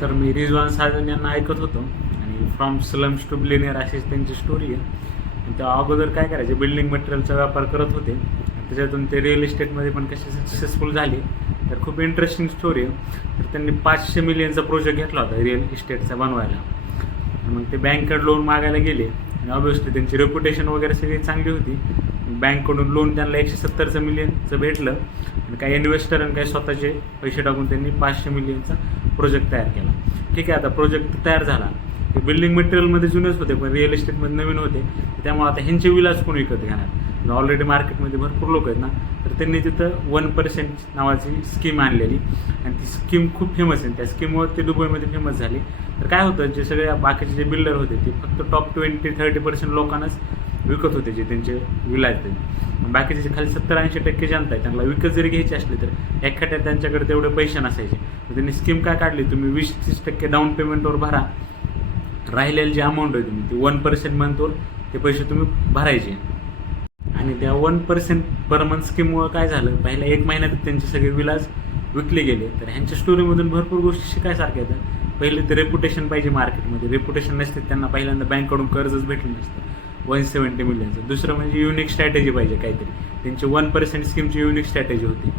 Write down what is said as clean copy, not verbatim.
तर मी रिजवान साजन यांना ऐकत होतो आणि फ्रॉम स्लम्स टू बिलियनियर अशीच त्यांची स्टोरी आहे. आणि त्या अगोदर काय करायचे, बिल्डिंग मटेरियलचा व्यापार करत होते. त्याच्यातून ते रिअल इस्टेटमध्ये पण कसे सक्सेसफुल झाले. तर खूप इंटरेस्टिंग स्टोरी आहे. तर त्यांनी 500 मिलियनचा प्रोजेक्ट घेतला होता रिअल इस्टेटचा बनवायला. मग ते बँकेकडे लोन मागायला गेले आणि ऑब्व्हियसली त्यांची रेप्युटेशन वगैरे सगळी चांगली होती. बँककडून लोन त्यांना 170 मिलियनचं भेटलं आणि काही इन्व्हेस्टर आणि काही स्वतःचे पैसे टाकून त्यांनी 500 मिलियनचा प्रोजेक्ट तयार केला. ठीक आहे, आता प्रोजेक्ट तयार झाला. ते बिल्डिंग मटेरियलमध्ये जुनेच होते पण रिअल इस्टेटमध्ये नवीन होते. त्यामुळे आता ह्यांचे विलास कोण विकत घेणार. ऑलरेडी मार्केटमध्ये भरपूर लोक आहेत ना. तर त्यांनी तिथं 1% नावाची स्कीम आणलेली आणि ती स्कीम खूप फेमस आहे. त्या स्कीमवर ते दुबईमध्ये फेमस झाली. तर काय होतं, जे सगळे बाकीचे जे बिल्डर होते ते फक्त टॉप 20-30% लोकांनाच विकत होते जे त्यांचे विला आहेत. बाकीचे जे खाली 70-80% जनता आहे त्यांना विकत जरी घ्यायची असली तर एखाद्या त्यांच्याकडे तेवढे पैसे नसायचे. तर त्यांनी स्कीम काय काढली, तुम्ही 20-30% डाऊन पेमेंटवर भरा, राहिलेली जी अमाऊंट आहे तुम्ही ती 1% मंथवर ते पैसे तुम्ही भरायचे. आणि त्या 1% पर मंथ स्कीममुळं काय झालं, पहिल्या 1 महिन्यात त्यांचे सगळे विलास विकले गेले. तर ह्यांच्या स्टोरीमधून भरपूर गोष्टी शिकायसारख्या आहेत. पहिले ते रेप्युटेशन पाहिजे मार्केटमध्ये. रेप्युटेशन नसते त्यांना पहिल्यांदा बँककडून कर्जच भेटलं नसतं 170 मिलियनचं. दुसरं म्हणजे युनिक स्ट्रॅटेजी पाहिजे काहीतरी. त्यांची 1% स्कीमची युनिक स्ट्रॅटेजी होती.